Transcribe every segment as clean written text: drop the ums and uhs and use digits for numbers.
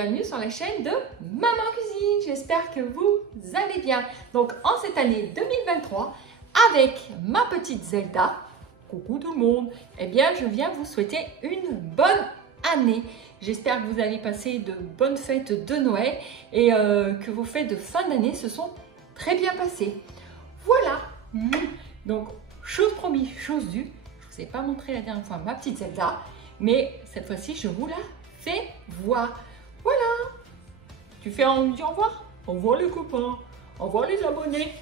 bienvenue sur la chaîne de Maman Cuisine. J'espère que vous allez bien. Donc en cette année 2023, avec ma petite Zelda, coucou tout le monde, eh bien je viens vous souhaiter une bonne année. J'espère que vous allez passer de bonnes fêtes de Noël et que vos fêtes de fin d'année se sont très bien passées. Voilà. Donc chose promise, chose due. Je ne vous ai pas montré la dernière fois ma petite Zelda, mais cette fois-ci je vous la fais voir. Voilà. Tu fais un dit au revoir. Au revoir les copains. Au revoir les abonnés.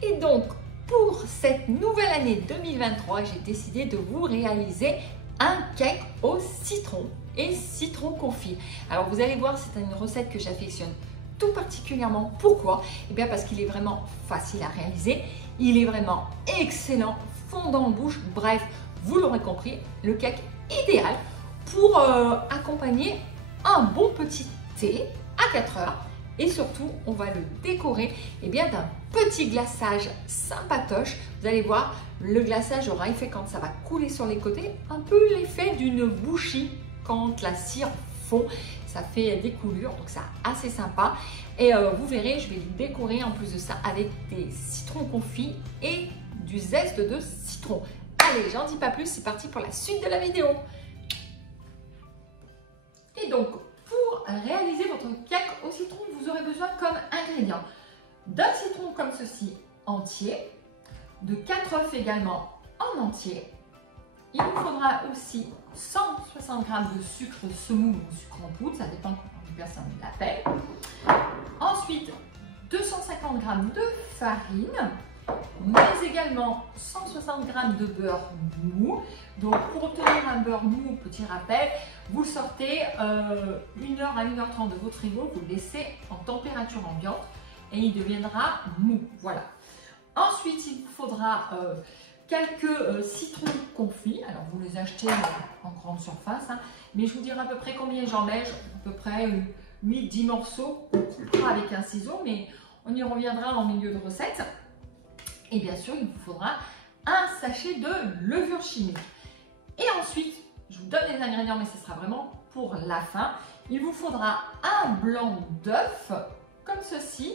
Et donc, pour cette nouvelle année 2023, j'ai décidé de vous réaliser un cake au citron et citron confit. Alors, vous allez voir, c'est une recette que j'affectionne tout particulièrement. Pourquoi? Eh bien, parce qu'il est vraiment facile à réaliser. Il est vraiment excellent, fondant en bouche. Bref, vous l'aurez compris, le cake idéal pour accompagner un bon petit thé à 4 heures. Et surtout, on va le décorer d'un petit glaçage sympatoche. Vous allez voir, le glaçage aura effet quand ça va couler sur les côtés, un peu l'effet d'une bouchie quand la cire fond. Ça fait des coulures, donc c'est assez sympa. Et vous verrez, je vais le décorer en plus de ça avec des citrons confits et du zeste de citron. Allez, j'en dis pas plus, c'est parti pour la suite de la vidéo. Et donc, pour réaliser votre cake au citron, vous aurez besoin comme ingrédients d'un citron comme ceci entier, de 4 œufs également en entier. Il vous faudra aussi 160 g de sucre semoule ou sucre en poudre, ça dépend comment les personnes l'appellent. Ensuite, 250 g de farine, mais également 160 g de beurre mou. Donc pour obtenir un beurre mou, petit rappel, vous le sortez 1h à 1h30 de votre frigo, vous le laissez en température ambiante et il deviendra mou. Voilà. Ensuite, il vous faudra quelques citrons confits. Alors vous les achetez en grande surface, hein, mais je vous dirai à peu près combien j'en mets, à peu près 8-10 morceaux, pas avec un ciseau, mais on y reviendra en milieu de recette. Et bien sûr, il vous faudra un sachet de levure chimique. Et ensuite, je vous donne les ingrédients, mais ce sera vraiment pour la fin. Il vous faudra un blanc d'œuf, comme ceci,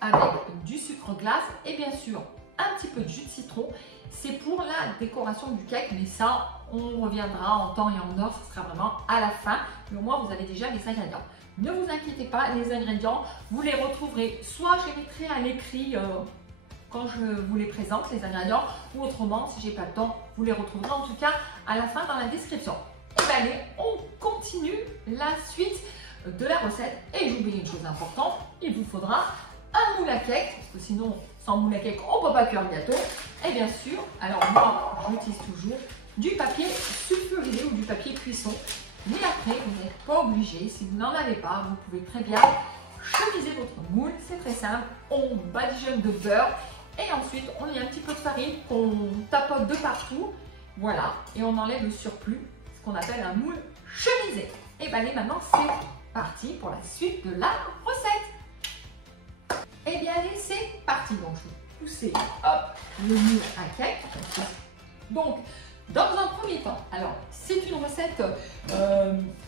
avec du sucre glace et bien sûr un petit peu de jus de citron. C'est pour la décoration du cake, mais ça, on reviendra en temps et en heure, ce sera vraiment à la fin. Mais au moins, vous avez déjà les ingrédients. Ne vous inquiétez pas, les ingrédients, vous les retrouverez soit je mettrai à l'écrit quand je vous les présente, les ingrédients, ou autrement, si j'ai pas le temps, vous les retrouverez en tout cas à la fin dans la description. Et bien allez, on continue la suite de la recette. Et j'oublie une chose importante, il vous faudra un moule à cake, parce que sinon, sans moule à cake, on ne peut pas cuire le gâteau. Et bien sûr, alors moi, j'utilise toujours du papier sulfurisé ou du papier cuisson. Mais après, vous n'êtes pas obligé, si vous n'en avez pas, vous pouvez très bien chemiser votre moule, c'est très simple. On badigeonne de beurre. Et ensuite, on met un petit peu de farine qu'on tapote de partout. Voilà. Et on enlève le surplus, ce qu'on appelle un moule chemisé. Et bien allez, maintenant, c'est parti pour la suite de la recette. Et bien allez, c'est parti. Donc, je vais pousser hop, le moule à cake. Donc, dans un premier temps, alors, c'est une recette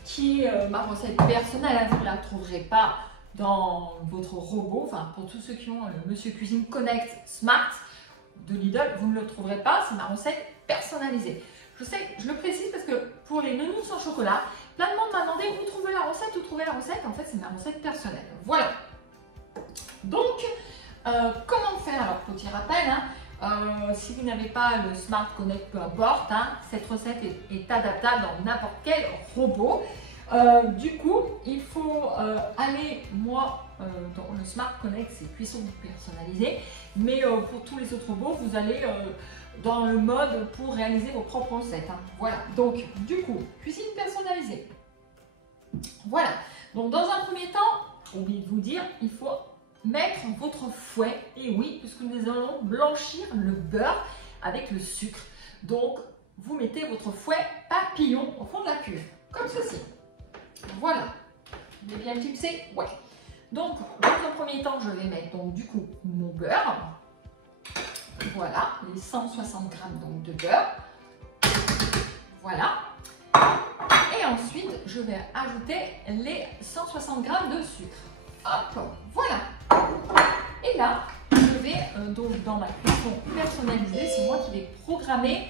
qui est ma recette personnelle. Vous ne la trouverez pas dans votre robot, enfin pour tous ceux qui ont le Monsieur Cuisine Connect Smart de Lidl, vous ne le trouverez pas, c'est ma recette personnalisée. Je sais, je le précise parce que pour les nounours au chocolat, plein de monde m'a demandé où trouver la recette, où trouver la recette. En fait, c'est ma recette personnelle. Voilà. Donc, comment faire? Alors, petit rappel, hein, si vous n'avez pas le Smart Connect, peu importe, hein, cette recette est adaptable dans n'importe quel robot. Du coup, il faut aller, moi, dans le Smart Connect, c'est cuisson personnalisée, mais pour tous les autres robots, vous allez dans le mode pour réaliser vos propres recettes. Hein. Voilà, donc du coup, cuisine personnalisée. Voilà, donc dans un premier temps, j'ai oublié de vous dire, il faut mettre votre fouet, et oui, puisque nous allons blanchir le beurre avec le sucre. Donc, vous mettez votre fouet papillon au fond de la cuve, comme ceci. Voilà, vous avez bien clipsé? Ouais. Donc, dans un premier temps, je vais mettre donc du coup mon beurre. Voilà, les 160 g donc, de beurre. Voilà. ensuite, je vais ajouter les 160 g de sucre. Hop, voilà. Et là, je vais donc dans ma cuisson personnalisée, c'est moi qui vais programmer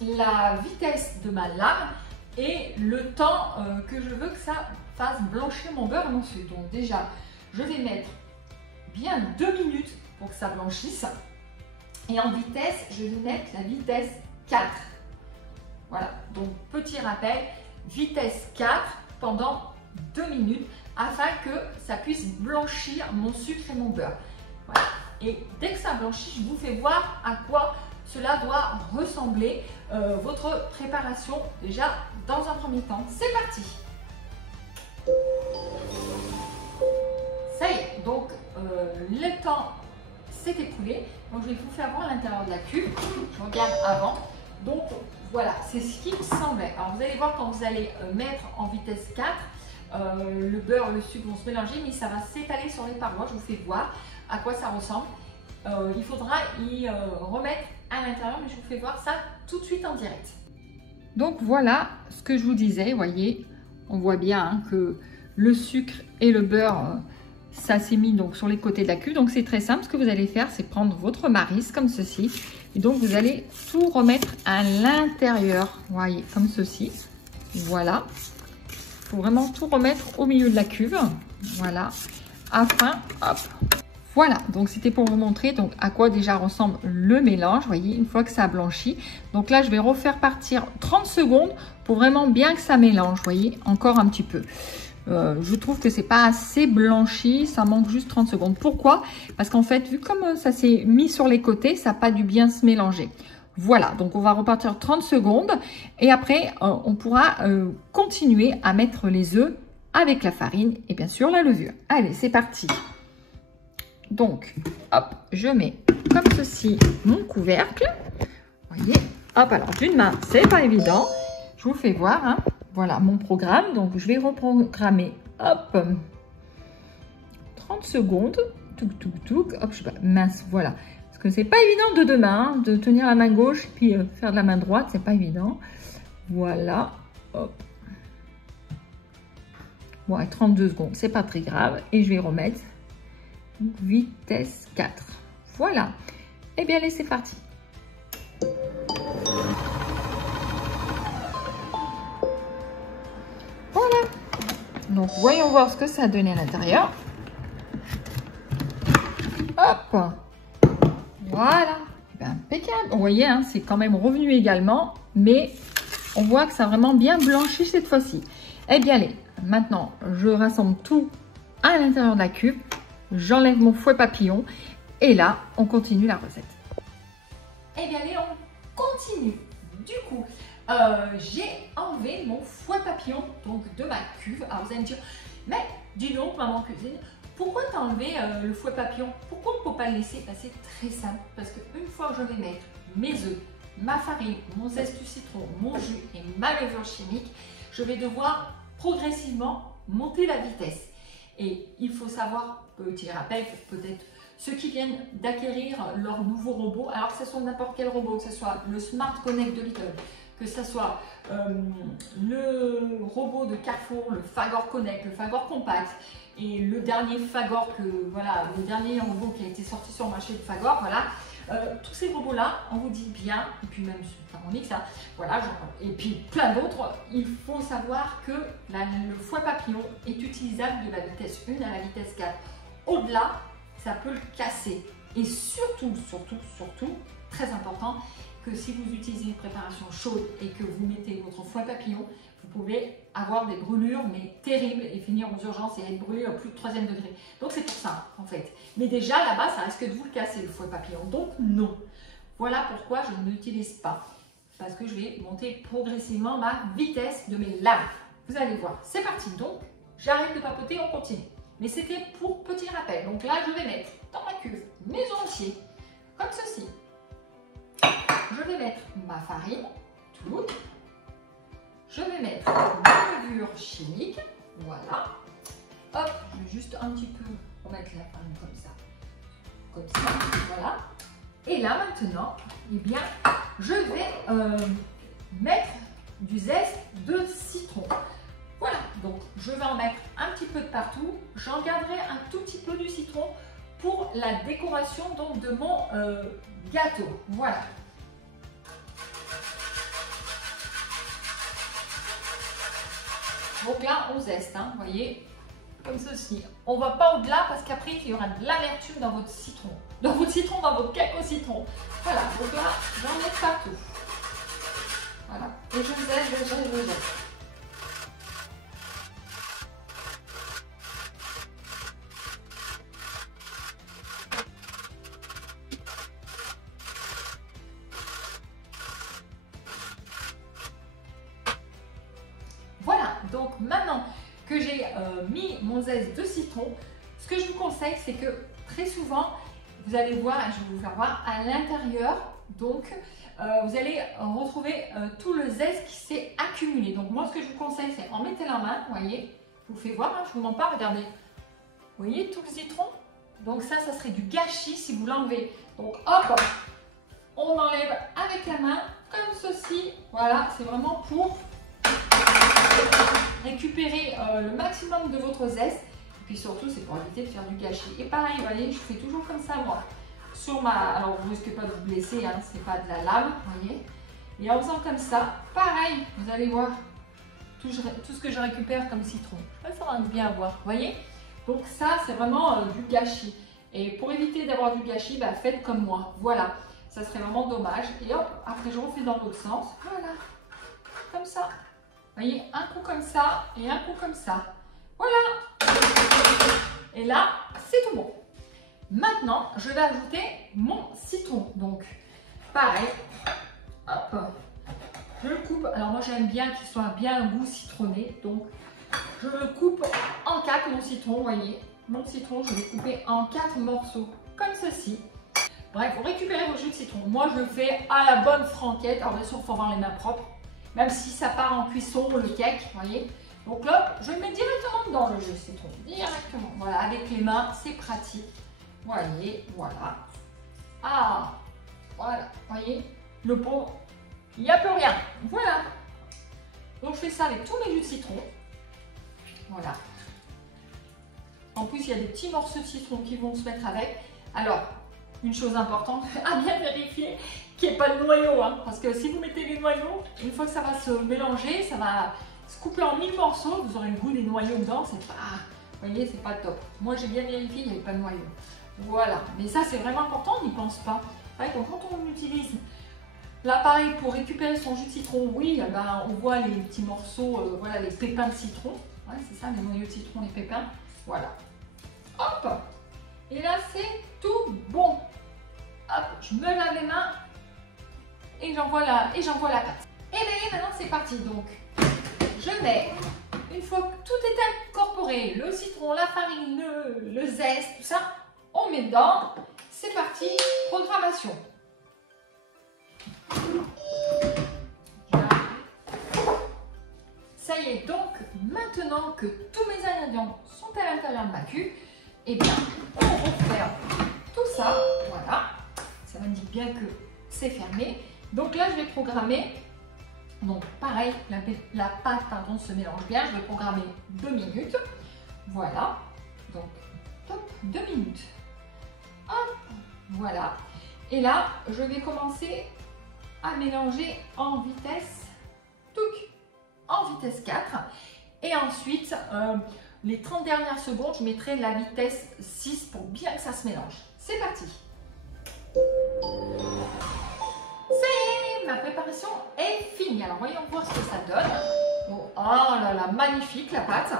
la vitesse de ma lame et le temps que je veux que ça fasse blanchir mon beurre et mon sucre. Donc déjà, je vais mettre bien 2 minutes pour que ça blanchisse. Et en vitesse, je vais mettre la vitesse 4. Voilà, donc petit rappel, vitesse 4 pendant 2 minutes afin que ça puisse blanchir mon sucre et mon beurre. Voilà. Et dès que ça blanchit, je vous fais voir à quoi cela doit ressembler votre préparation déjà dans un premier temps. C'est parti! Ça y est, donc le temps s'est écoulé. Donc je vais vous faire voir l'intérieur de la cuve. Je regarde avant. Donc voilà, c'est ce qui me semblait. Alors vous allez voir quand vous allez mettre en vitesse 4, le beurre, le sucre vont se mélanger, mais ça va s'étaler sur les parois. Je vous fais voir à quoi ça ressemble. Il faudra y remettre à l'intérieur, mais je vous fais voir ça tout de suite en direct. Donc voilà ce que je vous disais, voyez, on voit bien hein, que le sucre et le beurre, ça s'est mis donc sur les côtés de la cuve. Donc c'est très simple, ce que vous allez faire, c'est prendre votre maryse comme ceci. Et donc vous allez tout remettre à l'intérieur, voyez, comme ceci. Voilà. Il faut vraiment tout remettre au milieu de la cuve. Voilà. Afin, hop. Voilà, donc c'était pour vous montrer donc à quoi déjà ressemble le mélange, voyez, une fois que ça a blanchi. Donc là, je vais refaire partir 30 secondes pour vraiment bien que ça mélange, voyez, encore un petit peu. Je trouve que c'est pas assez blanchi, ça manque juste 30 secondes. Pourquoi? Parce qu'en fait, vu comme ça s'est mis sur les côtés, ça n'a pas dû bien se mélanger. Voilà, donc on va repartir 30 secondes et après, on pourra continuer à mettre les œufs avec la farine et bien sûr la levure. Allez, c'est parti. Donc, hop, je mets comme ceci mon couvercle. Voyez, hop, alors d'une main, c'est pas évident. Je vous fais voir, hein. Voilà mon programme. Donc, je vais reprogrammer, hop, 30 secondes. Touc, touc, touc. Hop, je sais pas, mince, voilà. Parce que c'est pas évident de deux mains, hein, de tenir la main gauche et puis faire de la main droite, c'est pas évident. Voilà, hop. Bon, 32 secondes, c'est pas très grave. Et je vais remettre vitesse 4. Voilà. Et bien, allez, c'est parti. Voilà. Donc, voyons voir ce que ça a donné à l'intérieur. Hop. Voilà. Ben, impeccable. Vous voyez, hein, c'est quand même revenu également, mais on voit que ça a vraiment bien blanchi cette fois-ci. Eh bien, allez. Maintenant, je rassemble tout à l'intérieur de la cuve. J'enlève mon fouet papillon et là, on continue la recette. Eh bien, allez, on continue. Du coup, j'ai enlevé mon fouet papillon donc de ma cuve. Alors, vous allez me dire, mais dis donc, maman cuisine, pourquoi t'as enlevé le fouet papillon? Pourquoi on ne peut pas le laisser? Ben, c'est très simple, parce qu'une fois que je vais mettre mes œufs, ma farine, mon zeste de citron, mon jus et ma levure chimique, je vais devoir progressivement monter la vitesse. Et il faut savoir, petit rappel, peut-être ceux qui viennent d'acquérir leur nouveau robot, alors que ce soit n'importe quel robot, que ce soit le Smart Connect de Lidl, que ce soit le robot de Carrefour, le Fagor Connect, le Fagor Compact, et le dernier Fagor, voilà, le dernier robot qui a été sorti sur le marché de Fagor, voilà. Tous ces robots-là, on vous dit bien, et puis même sur Thermomix, hein, voilà, et puis plein d'autres, il faut savoir que le fouet papillon est utilisable de la vitesse 1 à la vitesse 4. Au-delà, ça peut le casser. Et surtout, très important, que si vous utilisez une préparation chaude et que vous mettez votre fouet papillon, vous pouvez avoir des brûlures, mais terribles, et finir aux urgences et être brûlé au plus de 3e degré. Donc c'est pour ça, en fait. Mais déjà, là-bas, ça risque de vous le casser, le fouet papillon. Donc non. Voilà pourquoi je ne l'utilise pas. Parce que je vais monter progressivement ma vitesse de mes lames. Vous allez voir. C'est parti. Donc, j'arrête de papoter, on continue. Mais c'était pour petit rappel. Donc là, je vais mettre dans ma cuve mes œufs entiers, comme ceci. Je vais mettre ma farine, toute. Je vais mettre ma levure chimique, voilà. Hop, je vais juste un petit peu remettre la farine comme ça, voilà. Et là maintenant, eh bien, je vais mettre du zeste de citron. Voilà, donc je vais en mettre un petit peu de partout. J'en garderai un tout petit peu du citron pour la décoration donc de mon gâteau. Voilà. Donc là, on zeste, hein, vous voyez, comme ceci. On ne va pas au-delà parce qu'après, il y aura de l'amertume dans votre citron. Dans votre cake au citron. Voilà, donc là, j'en mets partout. Voilà, et je zeste. Voilà, donc maintenant que j'ai mis mon zeste de citron, ce que je vous conseille, c'est que très souvent, vous allez voir, je vais vous faire voir, à l'intérieur, donc vous allez retrouver tout le zeste qui s'est accumulé. Donc moi, ce que je vous conseille, c'est en mettez la main, vous voyez, je vous fais voir, hein, je vous mens pas, regardez. Vous voyez tout le citron? Donc ça serait du gâchis si vous l'enlevez. Donc hop, on enlève avec la main, comme ceci. Voilà, c'est vraiment pour récupérer le maximum de votre zeste. Et puis surtout, c'est pour éviter de faire du gâchis. Et pareil, vous voyez, je fais toujours comme ça, moi. Sur ma... Alors, vous ne risquez pas de vous blesser, hein, c'est pas de la lame, vous voyez. Et en faisant comme ça, pareil, vous allez voir tout ce que je récupère comme citron. Ça va bien à voir, vous voyez. Donc ça, c'est vraiment du gâchis. Et pour éviter d'avoir du gâchis, bah, faites comme moi. Voilà, ça serait vraiment dommage. Et hop, après je refais dans l'autre sens. Voilà, comme ça. Vous voyez, un coup comme ça et un coup comme ça. Voilà. Et là, c'est tout bon. Maintenant, je vais ajouter mon citron. Donc, pareil. Hop. Je le coupe. Alors moi, j'aime bien qu'il soit bien un goût citronné. Donc, je le coupe en 4, mon citron. Vous voyez, mon citron, je l'ai coupé en 4 morceaux, comme ceci. Bref, vous récupérez vos jus de citron. Moi, je le fais à la bonne franquette. Alors, bien sûr, il faut avoir les mains propres. Même si ça part en cuisson, le cake, vous voyez. Donc là, je le mets directement dans le jus de citron. Directement. Voilà, avec les mains, c'est pratique. Vous voyez, voilà. Ah, voilà, vous voyez, le pot, il n'y a plus rien. Voilà. Donc, je fais ça avec tous mes jus de citron. Voilà. En plus, il y a des petits morceaux de citron qui vont se mettre avec. Alors, une chose importante, à bien vérifier qu'il n'y ait pas de noyau. Hein, parce que si vous mettez les noyaux, une fois que ça va se mélanger, ça va se couper en 1000 morceaux. Vous aurez le goût des noyaux dedans. C'est pas, vous voyez, c'est pas top. Moi, j'ai bien vérifié, il n'y avait pas de noyau. Voilà. Mais ça, c'est vraiment important, on n'y pense pas. Ouais, donc, quand on utilise l'appareil pour récupérer son jus de citron, oui, ben, on voit les petits morceaux, voilà, les pépins de citron. Ouais, c'est ça, les noyaux de citron, les pépins. Voilà. Hop. Et là, c'est tout bon. Hop, je me lave les mains et j'envoie la pâte. Et bien, maintenant, c'est parti. Donc, je mets, une fois que tout est incorporé, le citron, la farine, le zeste, tout ça, on met dedans. C'est parti, programmation. Ça y est, donc, maintenant que tous mes ingrédients sont à l'intérieur de ma cuve, et bien, on referme tout ça, voilà. Ça m'indique bien que c'est fermé. Donc là, je vais programmer. Donc pareil, la pâte se mélange bien. Je vais programmer 2 minutes. Voilà. Donc, top, 2 minutes. Hop, voilà. Et là, je vais commencer à mélanger en vitesse, en vitesse 4. Et ensuite, les 30 dernières secondes, je mettrai la vitesse 6 pour bien que ça se mélange. C'est parti. C'est ma préparation est finie. Alors voyons voir ce que ça donne. Bon, oh là là, magnifique la pâte.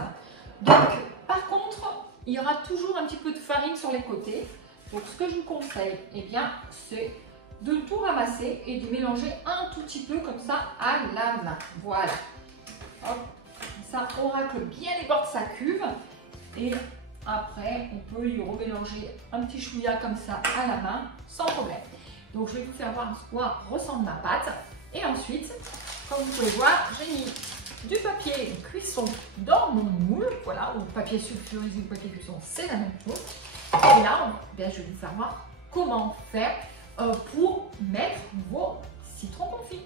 Donc par contre, il y aura toujours un petit peu de farine sur les côtés. Donc ce que je vous conseille, eh bien, c'est de tout ramasser et de mélanger un tout petit peu comme ça à la main. Voilà. Hop. Ça, on racle bien les bords de sa cuve. Et après, on peut y remélanger un petit chouïa comme ça à la main, sans problème. Donc, je vais vous faire voir à quoi ressemble ma pâte. Et ensuite, comme vous pouvez voir, j'ai mis du papier cuisson dans mon moule. Voilà, ou papier sulfurisé ou papier cuisson, c'est la même chose. Et là, bien, je vais vous faire voir comment faire pour mettre vos citrons confits.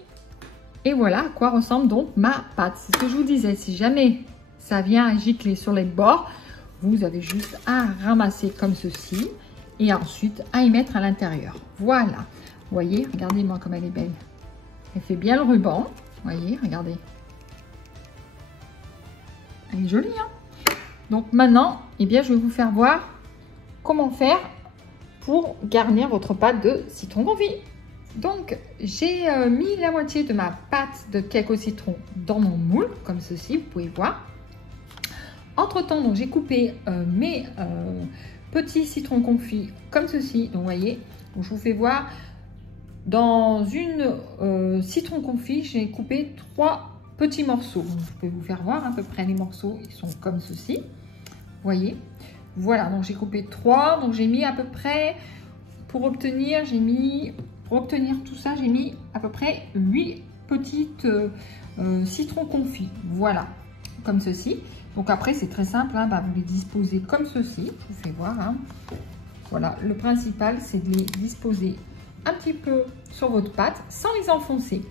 Et voilà à quoi ressemble donc ma pâte. C'est ce que je vous disais, si jamais ça vient à gicler sur les bords, vous avez juste à ramasser comme ceci et ensuite à y mettre à l'intérieur. Voilà. Vous voyez, regardez-moi comme elle est belle. Elle fait bien le ruban. Vous voyez, regardez. Elle est jolie, hein? Donc maintenant, eh bien, je vais vous faire voir comment faire pour garnir votre pâte de citron confit. Donc, j'ai mis la moitié de ma pâte de cake au citron dans mon moule, comme ceci, vous pouvez voir. Entre-temps, donc j'ai coupé mes petits citrons confits comme ceci. Donc, vous voyez, je vous fais voir. Dans une citron confit, j'ai coupé 3 petits morceaux. Je peux vous faire voir à peu près les morceaux. Ils sont comme ceci. Vous voyez. Voilà, donc j'ai coupé 3. Donc, j'ai mis à peu près, pour obtenir tout ça, j'ai mis à peu près 8 petites citrons confits. Voilà, comme ceci. Donc après, c'est très simple, hein, vous les disposez comme ceci. Je vous fais voir. Hein. Voilà, le principal, c'est de les disposer un petit peu sur votre pâte sans les enfoncer.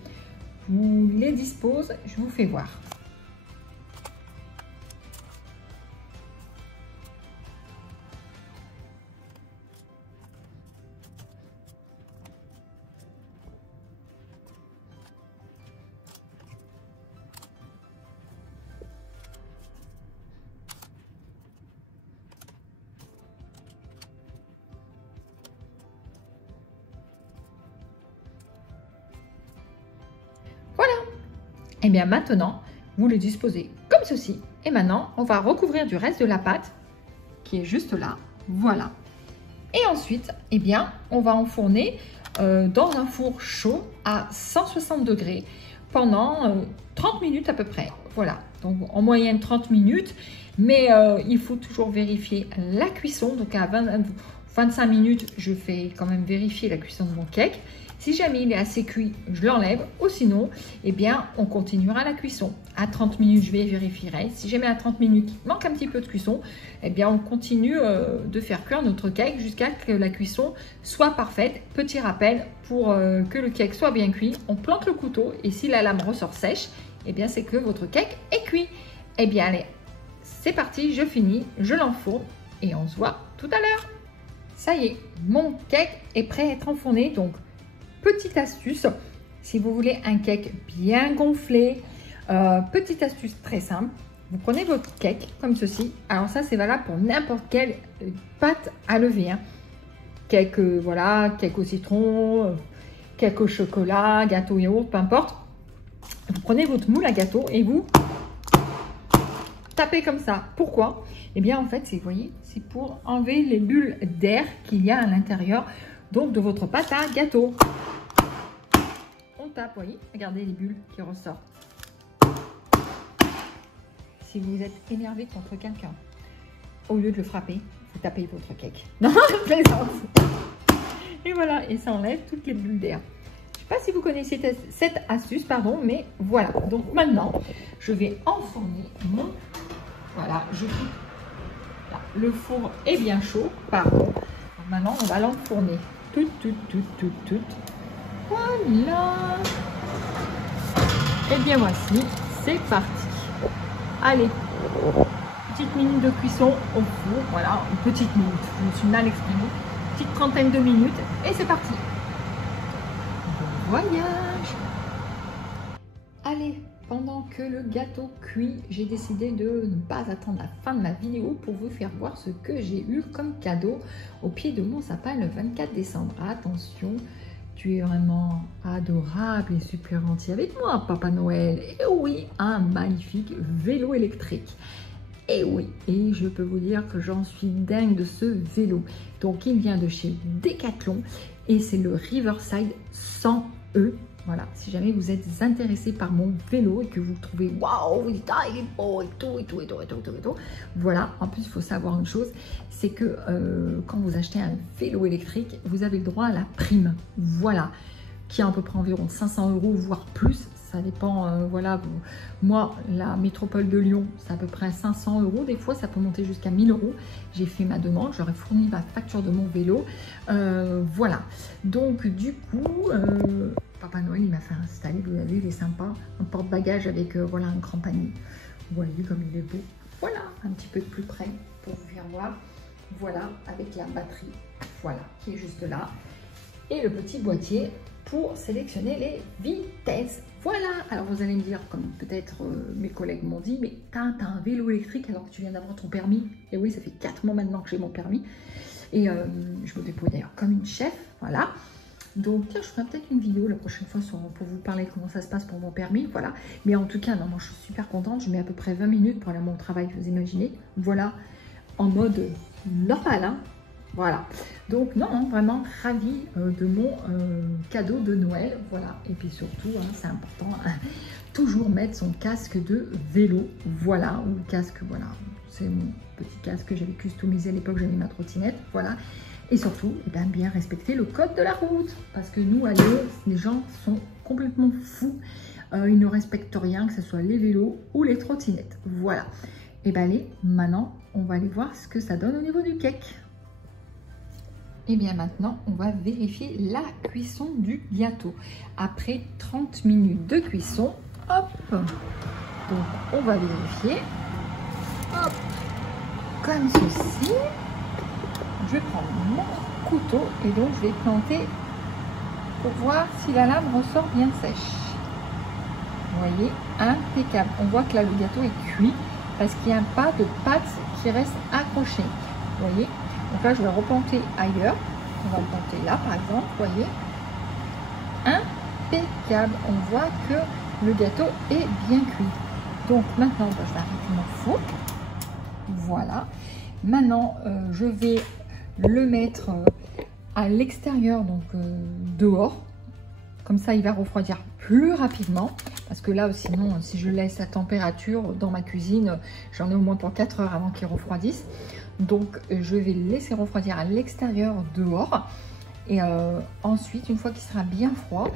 Vous les disposez, je vous fais voir. Voilà. Et bien maintenant, vous les disposez comme ceci. Et maintenant, on va recouvrir du reste de la pâte qui est juste là. Voilà. Et ensuite, eh bien, on va enfourner dans un four chaud à 160 degrés pendant 30 minutes à peu près. Voilà. Donc en moyenne 30 minutes. Mais il faut toujours vérifier la cuisson. Donc à 25 minutes, je fais quand même vérifier la cuisson de mon cake. Si jamais il est assez cuit, je l'enlève. Ou sinon, eh bien, on continuera la cuisson. À 30 minutes, je vérifierai. Si jamais à 30 minutes, il manque un petit peu de cuisson, eh bien, on continue de faire cuire notre cake jusqu'à ce que la cuisson soit parfaite. Petit rappel, pour que le cake soit bien cuit, on plante le couteau et si la lame ressort sèche, eh bien, c'est que votre cake est cuit. Eh bien, allez, c'est parti, je finis, je l'enfourne et on se voit tout à l'heure. Ça y est, mon cake est prêt à être enfourné. Donc, petite astuce, si vous voulez un cake bien gonflé, petite astuce très simple, vous prenez votre cake comme ceci. Alors ça, c'est valable pour n'importe quelle pâte à lever. Hein. Cake, voilà, cake au citron, cake au chocolat, gâteau yaourt, peu importe. Vous prenez votre moule à gâteau et vous tapez comme ça. Pourquoi? Eh bien, en fait, vous voyez, c'est pour enlever les bulles d'air qu'il y a à l'intérieur donc de votre pâte à gâteau. On tape, voyez, regardez les bulles qui ressortent. Si vous êtes énervé contre quelqu'un, au lieu de le frapper, vous tapez votre cake. Non, je plaisante. Et voilà, et ça enlève toutes les bulles d'air. Je ne sais pas si vous connaissez cette astuce, pardon, mais voilà. Donc maintenant, je vais enfourner mon... Voilà, je coupe. Le four est bien chaud, pardon. Donc maintenant, on va l'enfourner. Tout. Voilà. Et bien voici, c'est parti. Allez, petite minute de cuisson au four. Voilà, une petite minute. Je me suis mal exprimée. Petite trentaine de minutes et c'est parti. Bon voyage. Allez, pendant que le gâteau cuit, j'ai décidé de ne pas attendre la fin de ma vidéo pour vous faire voir ce que j'ai eu comme cadeau au pied de mon sapin le 24 décembre. Attention, tu es vraiment adorable et super gentil avec moi, Papa Noël. Et oui, un magnifique vélo électrique. Et oui, et je peux vous dire que j'en suis dingue de ce vélo. Donc, il vient de chez Decathlon et c'est le Riverside 100E. Voilà, si jamais vous êtes intéressé par mon vélo et que vous trouvez waouh, il est beau et tout. Voilà, en plus, il faut savoir une chose, c'est que quand vous achetez un vélo électrique, vous avez le droit à la prime. Voilà, qui est à peu près environ 500 €, voire plus. Ça dépend, voilà, moi, la métropole de Lyon, c'est à peu près 500 €. Des fois, ça peut monter jusqu'à 1000 €. J'ai fait ma demande, j'aurais fourni ma facture de mon vélo. Voilà, donc du coup... Papa Noël, il m'a fait installer, vous avez vu, il est sympa. Un porte-bagages avec, voilà, un grand panier. Vous voyez comme il est beau. Voilà, un petit peu de plus près pour vous faire voir. Voilà, avec la batterie, voilà, qui est juste là. Et le petit boîtier pour sélectionner les vitesses. Voilà, alors vous allez me dire, comme peut-être mes collègues m'ont dit, mais t'as un vélo électrique alors que tu viens d'avoir ton permis. Et oui, ça fait 4 mois maintenant que j'ai mon permis. Et je me débrouille d'ailleurs comme une chef, voilà. Donc, tiens, je ferai peut-être une vidéo la prochaine fois pour vous parler de comment ça se passe pour mon permis, voilà. Mais en tout cas, non, moi, je suis super contente. Je mets à peu près 20 minutes pour aller à mon travail, vous imaginez. Voilà, en mode normal, hein. Voilà. Donc, non, vraiment ravie de mon cadeau de Noël, voilà. Et puis surtout, hein, c'est important, hein, toujours mettre son casque de vélo, voilà, ou le casque, voilà. C'est mon petit casque que j'avais customisé à l'époque, j'avais ma trottinette, voilà. Et surtout, eh bien respecter le code de la route. Parce que nous, à Lyon, les gens sont complètement fous. Ils ne respectent rien, que ce soit les vélos ou les trottinettes. Voilà. Et bien allez, maintenant, on va aller voir ce que ça donne au niveau du cake. Et bien maintenant, on va vérifier la cuisson du gâteau. Après 30 minutes de cuisson, hop. Donc, on va vérifier. Hop. Comme ceci. Je vais prendre mon couteau et donc je vais planter pour voir si la lame ressort bien sèche. Vous voyez, impeccable. On voit que là le gâteau est cuit parce qu'il n'y a pas de pâte qui reste accrochée. Vous voyez, donc là je vais le replanter ailleurs. On va le planter là par exemple. Vous voyez, impeccable. On voit que le gâteau est bien cuit. Donc maintenant je vais arrêter mon four. Voilà. Maintenant je vais le mettre à l'extérieur, donc dehors, comme ça il va refroidir plus rapidement, parce que là sinon si je laisse à température dans ma cuisine, j'en ai au moins pour 4 heures avant qu'il refroidisse. Donc je vais le laisser refroidir à l'extérieur dehors, et ensuite une fois qu'il sera bien froid,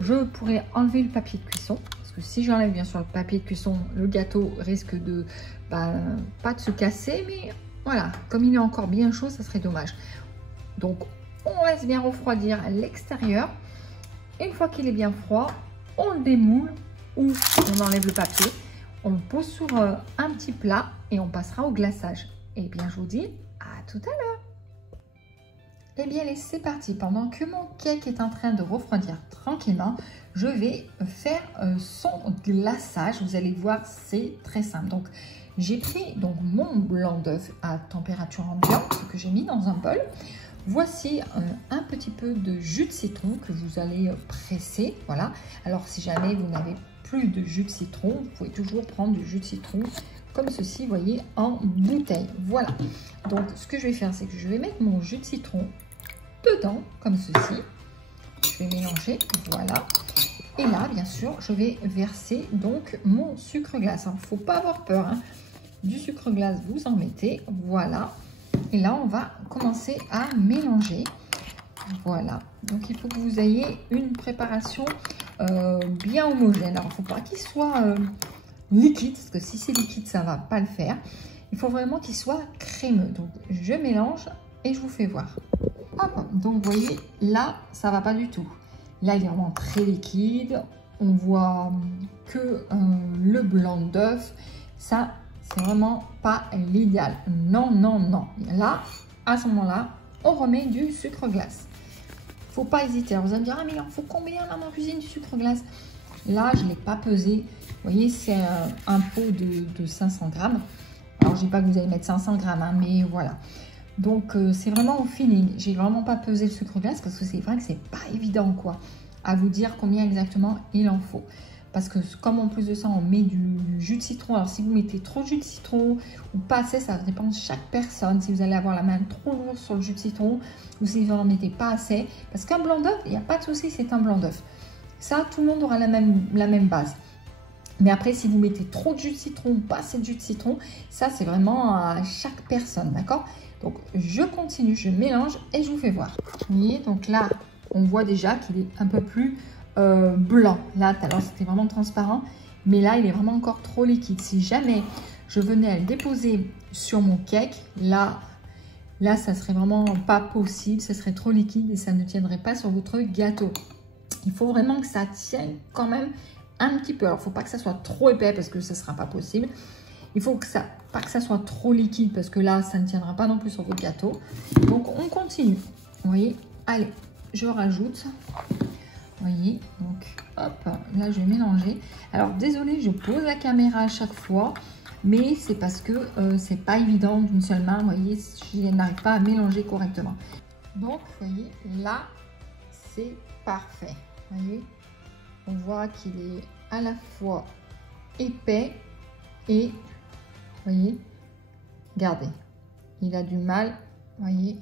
je pourrai enlever le papier de cuisson, parce que si j'enlève bien sûr le papier de cuisson, le gâteau risque de pas de se casser, mais voilà, comme il est encore bien chaud, ça serait dommage. Donc, on laisse bien refroidir à l'extérieur. Une fois qu'il est bien froid, on le démoule ou on enlève le papier. On le pose sur un petit plat et on passera au glaçage. Et bien, je vous dis à tout à l'heure. Et bien, allez, c'est parti. Pendant que mon cake est en train de refroidir tranquillement, je vais faire son glaçage. Vous allez voir, c'est très simple. Donc, j'ai pris donc mon blanc d'œuf à température ambiante que j'ai mis dans un bol. Voici un petit peu de jus de citron que vous allez presser. Voilà. Alors si jamais vous n'avez plus de jus de citron, vous pouvez toujours prendre du jus de citron comme ceci, vous voyez, en bouteille. Voilà. Donc ce que je vais faire, c'est que je vais mettre mon jus de citron dedans comme ceci. Je vais mélanger. Voilà. Et là, bien sûr, je vais verser donc mon sucre glace. Il ne faut pas avoir peur, hein. Du sucre glace, vous en mettez, voilà. Et là, on va commencer à mélanger. Voilà. Donc, il faut que vous ayez une préparation bien homogène. Alors, il ne faut pas qu'il soit liquide, parce que si c'est liquide, ça ne va pas le faire. Il faut vraiment qu'il soit crémeux. Donc, je mélange et je vous fais voir. Hop. Donc, vous voyez, là, ça ne va pas du tout. Là, il est vraiment très liquide. On voit que le blanc d'œuf, ça, c'est vraiment pas l'idéal. Non, non, non. Là, à ce moment-là, on remet du sucre glace. Faut pas hésiter. Alors, vous allez me dire, ah, mais il en faut combien dans ma cuisine du sucre glace? Là, je ne l'ai pas pesé. Vous voyez, c'est un pot de 500 grammes. Alors, je dis pas que vous allez mettre 500 grammes, hein, mais voilà. Donc, c'est vraiment au feeling. J'ai vraiment pas pesé le sucre glace parce que c'est vrai que c'est pas évident, quoi, à vous dire combien exactement il en faut. Parce que comme en plus de ça, on met du jus de citron. Alors, si vous mettez trop de jus de citron ou pas assez, ça dépend de chaque personne. Si vous allez avoir la main trop lourde sur le jus de citron ou si vous n'en mettez pas assez. Parce qu'un blanc d'œuf, il n'y a pas de souci, c'est un blanc d'œuf. Ça, tout le monde aura la même base. Mais après, si vous mettez trop de jus de citron ou pas assez de jus de citron, ça, c'est vraiment à chaque personne, d'accord? Donc, je continue, je mélange et je vous fais voir. Vous voyez, donc là, on voit déjà qu'il est un peu plus blanc. Là, tout à l'heure, c'était vraiment transparent. Mais là, il est vraiment encore trop liquide. Si jamais je venais à le déposer sur mon cake, là, ça serait vraiment pas possible. Ça serait trop liquide et ça ne tiendrait pas sur votre gâteau. Il faut vraiment que ça tienne quand même un petit peu. Alors, il ne faut pas que ça soit trop épais parce que ce ne sera pas possible. Il faut que ça, pas que ça soit trop liquide parce que là, ça ne tiendra pas non plus sur votre gâteau. Donc, on continue. Vous voyez, allez, je rajoute. Vous voyez, donc hop, là, je vais mélanger. Alors, désolée, je pose la caméra à chaque fois. Mais c'est parce que c'est pas évident d'une seule main. Vous voyez, je n'arrive pas à mélanger correctement. Donc, vous voyez, là, c'est parfait. Vous voyez, on voit qu'il est à la fois épais et, vous voyez, regardez, il a du mal, vous voyez,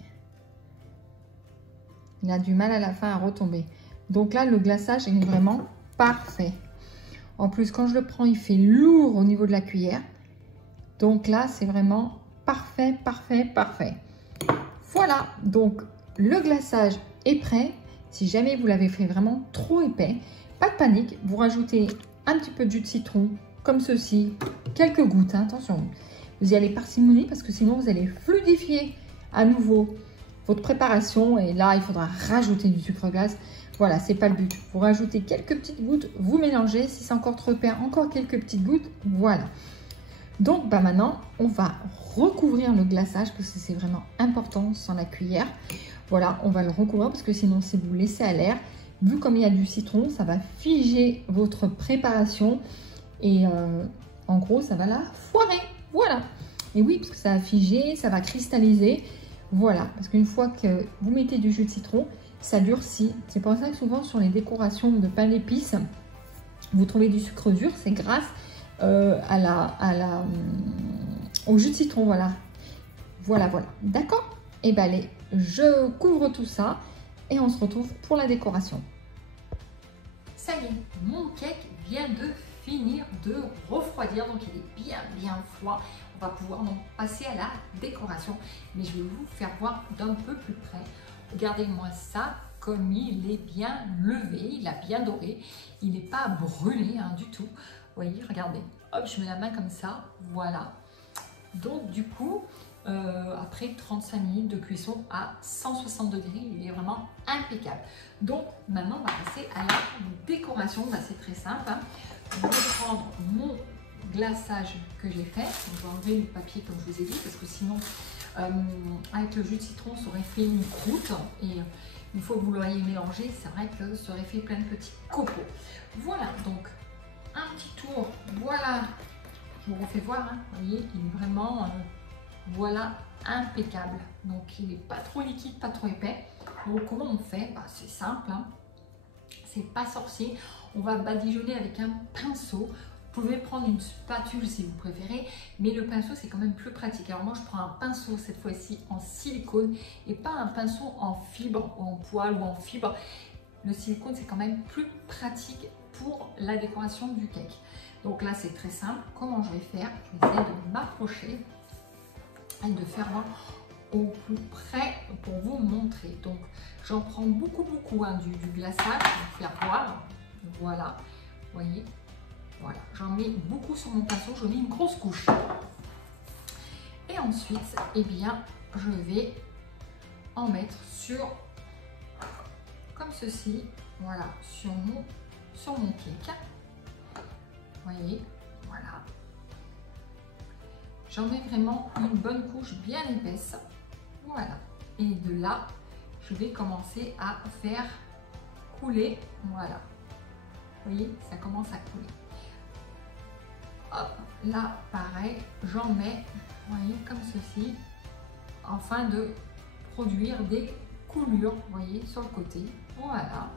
il a du mal à la fin à retomber. Donc là, le glaçage est vraiment parfait. En plus, quand je le prends, il fait lourd au niveau de la cuillère. Donc là, c'est vraiment parfait, parfait, parfait. Voilà, donc le glaçage est prêt. Si jamais vous l'avez fait vraiment trop épais, pas de panique. Vous rajoutez un petit peu de jus de citron, comme ceci, quelques gouttes, hein, attention. Vous y allez parcimonie parce que sinon vous allez fluidifier à nouveau votre préparation. Et là, il faudra rajouter du sucre glace. Voilà, c'est pas le but. Vous rajoutez quelques petites gouttes, vous mélangez. Si c'est encore trop épais, encore quelques petites gouttes. Voilà. Donc bah maintenant, on va recouvrir le glaçage parce que c'est vraiment important sans la cuillère. Voilà, on va le recouvrir parce que sinon, si vous laissez à l'air, vu comme il y a du citron, ça va figer votre préparation et en gros, ça va la foirer. Voilà. Et oui, parce que ça va figer, ça va cristalliser. Voilà, parce qu'une fois que vous mettez du jus de citron, ça durcit. C'est pour ça que souvent sur les décorations de pain d'épices, vous trouvez du sucre dur, c'est grâce au jus de citron, voilà. Voilà. D'accord? Et bien allez, je couvre tout ça et on se retrouve pour la décoration. Ça y est, mon cake vient de finir de refroidir, donc il est bien froid. On va pouvoir donc passer à la décoration, mais je vais vous faire voir d'un peu plus près. Regardez-moi ça, comme il est bien levé, il a bien doré, il n'est pas brûlé hein, du tout. Vous voyez, regardez, hop, je mets la main comme ça, voilà. Donc du coup, après 35 minutes de cuisson à 160 degrés, il est vraiment impeccable. Donc maintenant, on va passer à la décoration. Bah, c'est très simple. Hein. Je vais prendre mon glaçage que j'ai fait. On va enlever le papier comme je vous ai dit, parce que sinon, avec le jus de citron, ça aurait fait une croûte. Et une fois que vous l'auriez mélangé, c'est vrai que ça aurait fait plein de petits copeaux. Voilà, donc un petit tour, voilà, je vous refais voir, hein. Vous voyez, il est vraiment, voilà, impeccable. Donc il n'est pas trop liquide, pas trop épais. Donc comment on fait? Bah, c'est simple, hein. C'est pas sorcier. On va badigeonner avec un pinceau. Vous pouvez prendre une spatule si vous préférez, mais le pinceau c'est quand même plus pratique. Alors moi je prends un pinceau cette fois-ci en silicone et pas un pinceau en fibre, en poil ou en fibre. Le silicone c'est quand même plus pratique pour la décoration du cake. Donc là c'est très simple. Comment je vais faire? Je vais essayer de m'approcher et de faire voir au plus près pour vous montrer. Donc j'en prends beaucoup hein, du glaçage pour faire voir. Voilà, vous voyez. Voilà, j'en mets beaucoup sur mon pinceau, je mets une grosse couche. Et ensuite, eh bien, je vais en mettre sur, comme ceci, voilà, sur mon cake. Vous voyez, voilà. J'en mets vraiment une bonne couche bien épaisse. Voilà. Et de là, je vais commencer à faire couler. Voilà. Vous voyez, ça commence à couler. Hop, là, pareil, j'en mets, vous voyez, comme ceci, afin de produire des coulures, vous voyez, sur le côté. Voilà.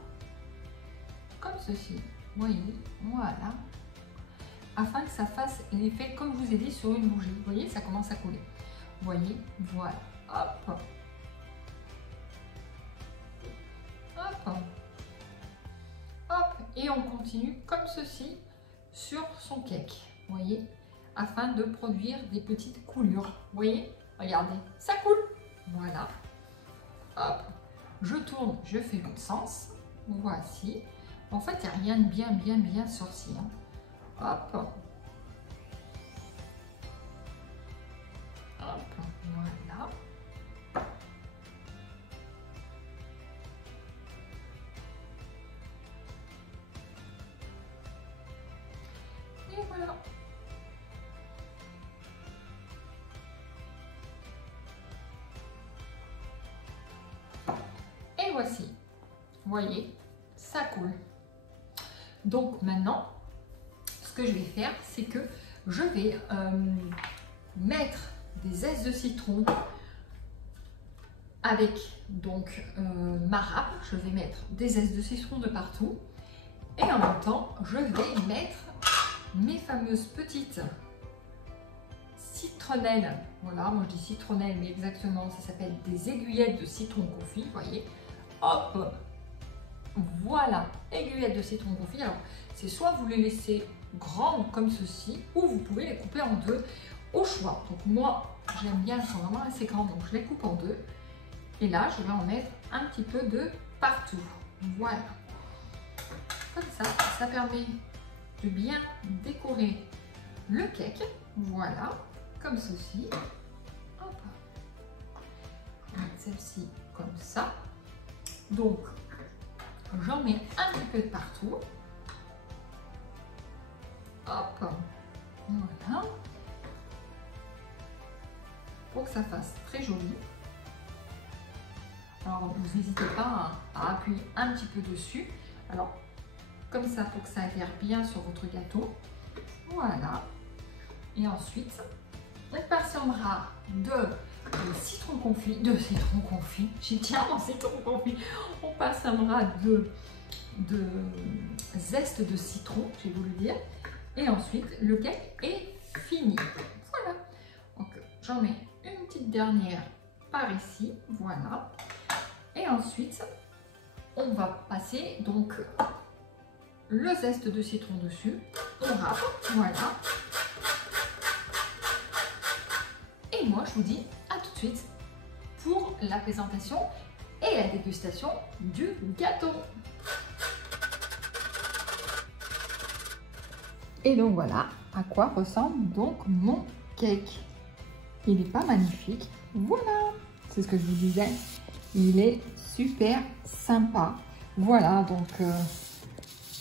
Comme ceci, vous voyez, voilà. Afin que ça fasse l'effet, comme je vous ai dit, sur une bougie. Vous voyez, ça commence à couler. Vous voyez, voilà. Hop. Hop. Hop. Et on continue comme ceci sur son cake. Vous voyez, afin de produire des petites coulures. Vous voyez, regardez, ça coule. Voilà. Hop, je tourne, je fais l'autre sens. Voici. En fait, il n'y a rien de bien sorcier. Hein. Hop. Hop, voilà. voici. Vous voyez, ça coule. Donc maintenant, ce que je vais faire, c'est que je vais mettre des zestes de citron avec donc ma râpe. Je vais mettre des zestes de citron de partout. Et en même temps, je vais mettre mes fameuses petites citronnelles. Voilà, moi je dis citronnelles, mais exactement, ça s'appelle des aiguillettes de citron confit. Vous voyez, hop, voilà, aiguillettes de citron confit. Alors, c'est soit vous les laissez grandes comme ceci, ou vous pouvez les couper en deux au choix. Donc moi, j'aime bien, elles sont vraiment assez grandes, donc je les coupe en deux. Et là, je vais en mettre un petit peu de partout. Voilà. Comme ça permet de bien décorer le cake. Voilà, comme ceci. Hop. Celle-ci comme ça. Donc, j'en mets un petit peu de partout. Hop. Voilà. Pour que ça fasse très joli. Alors, vous n'hésitez pas à appuyer un petit peu dessus. Alors, comme ça, pour que ça adhère bien sur votre gâteau. Voilà. Et ensuite, on parsemera de citron confit, j'y tiens mon citron confit. On parsemera de zeste de citron, j'ai voulu dire. Et ensuite, le cake est fini. Voilà. Donc, j'en mets une petite dernière par ici. Voilà. Et ensuite, on va passer donc le zeste de citron dessus. On râpe. Voilà. Et moi, je vous dis à tout de suite pour la présentation et la dégustation du gâteau. Et donc voilà à quoi ressemble donc mon cake. Il n'est pas magnifique. Voilà, c'est ce que je vous disais. Il est super sympa. Voilà, donc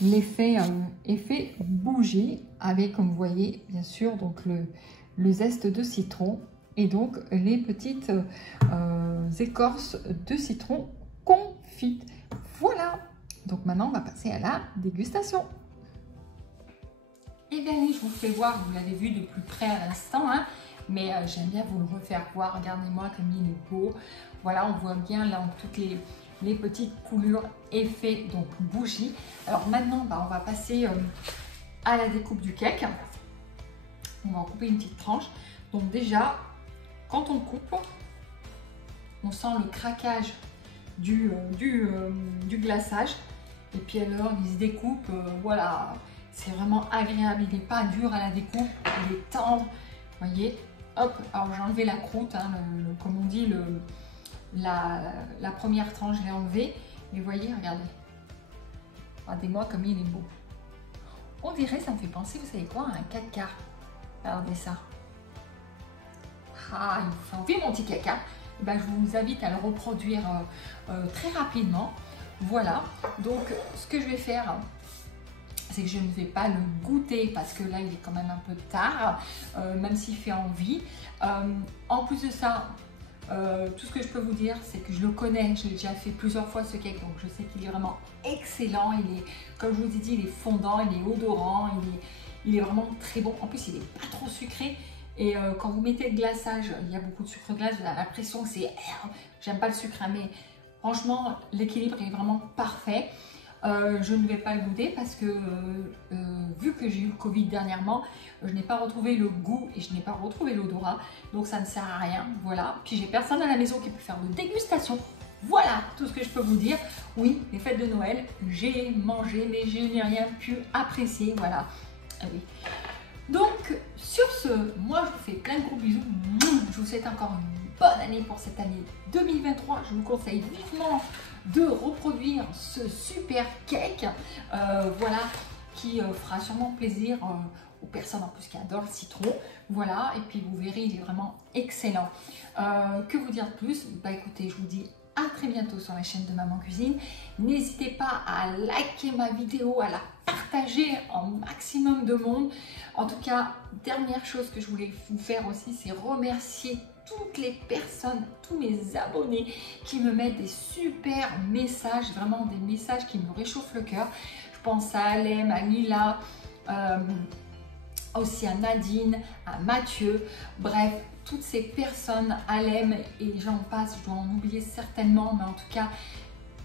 l'effet effet bougie avec, comme vous voyez, bien sûr, donc le zeste de citron et donc les petites écorces de citron confites. Voilà. Donc maintenant, on va passer à la dégustation. Et bien oui, je vous fais voir, vous l'avez vu de plus près à l'instant, hein, mais j'aime bien vous le refaire voir. Regardez-moi comme il est beau. Voilà, on voit bien là toutes les petites coulures effet donc bougie. Alors maintenant, on va passer à la découpe du cake. On va en couper une petite tranche. Donc déjà, quand on coupe, on sent le craquage du glaçage. Et puis alors, il se découpe, voilà. C'est vraiment agréable, il n'est pas dur à la découpe, il est tendre, vous voyez. Hop, alors j'ai enlevé la croûte, hein, comme on dit, la première tranche, je l'ai enlevée. Mais vous voyez, regardez. Regardez-moi comme il est beau. On dirait, ça me fait penser, vous savez quoi, à un caca. Regardez ça. Ah, il me fait envie mon petit caca. Et ben, je vous invite à le reproduire très rapidement. Voilà, donc ce que je vais faire, c'est que je ne vais pas le goûter parce que là il est quand même un peu tard, même s'il fait envie. En plus de ça, tout ce que je peux vous dire, c'est que je le connais, j'ai déjà fait plusieurs fois ce cake, donc je sais qu'il est vraiment excellent. Il est, comme je vous ai dit, il est fondant, il est odorant, il est vraiment très bon. En plus, il n'est pas trop sucré. Et quand vous mettez le glaçage, il y a beaucoup de sucre glace, vous avez l'impression que c'est... J'aime pas le sucre, hein, mais franchement, l'équilibre est vraiment parfait. Je ne vais pas le goûter parce que vu que j'ai eu le Covid dernièrement, je n'ai pas retrouvé le goût et je n'ai pas retrouvé l'odorat, donc ça ne sert à rien. Voilà, puis j'ai personne à la maison qui peut faire de dégustation. Voilà tout ce que je peux vous dire. Oui, les fêtes de Noël, j'ai mangé, mais je n'ai rien pu apprécier. Voilà. Ah oui. Donc sur ce, moi je vous fais plein de gros bisous. Je vous souhaite encore une bonne année pour cette année 2023. Je vous conseille vivement de reproduire ce super cake, voilà, qui fera sûrement plaisir aux personnes en plus qui adorent le citron. Voilà, et puis vous verrez, il est vraiment excellent. Que vous dire de plus? Bah écoutez, je vous dis à très bientôt sur la chaîne de Maman Cuisine. N'hésitez pas à liker ma vidéo, à la partager en maximum de monde. En tout cas, dernière chose que je voulais vous faire aussi, c'est remercier toutes les personnes, tous mes abonnés qui me mettent des super messages, vraiment des messages qui me réchauffent le cœur. Je pense à Alem, à Lila, aussi à Nadine, à Mathieu, bref, toutes ces personnes, Alem et j'en passe, je dois en oublier certainement, mais en tout cas,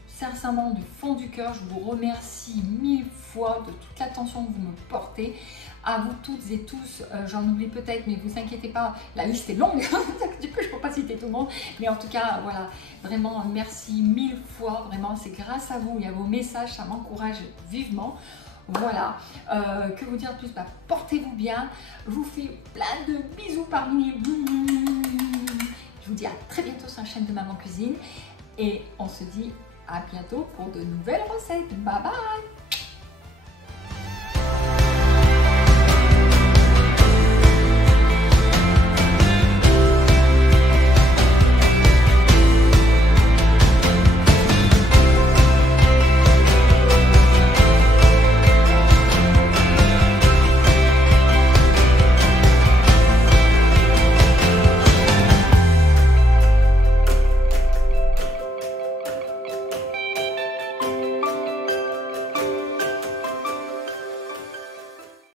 sincèrement, du fond du cœur, je vous remercie 1000 fois de toute l'attention que vous me portez. À vous toutes et tous, j'en oublie peut-être, mais vous inquiétez pas, la liste est longue, du coup je ne peux pas citer tout le monde, mais en tout cas, voilà, vraiment merci 1000 fois, vraiment, c'est grâce à vous et à vos messages, ça m'encourage vivement. Voilà, que vous dire de plus, bah, portez-vous bien, je vous fais plein de bisous par milliers, je vous dis à très bientôt sur la chaîne de Maman Cuisine et on se dit à bientôt pour de nouvelles recettes, bye bye.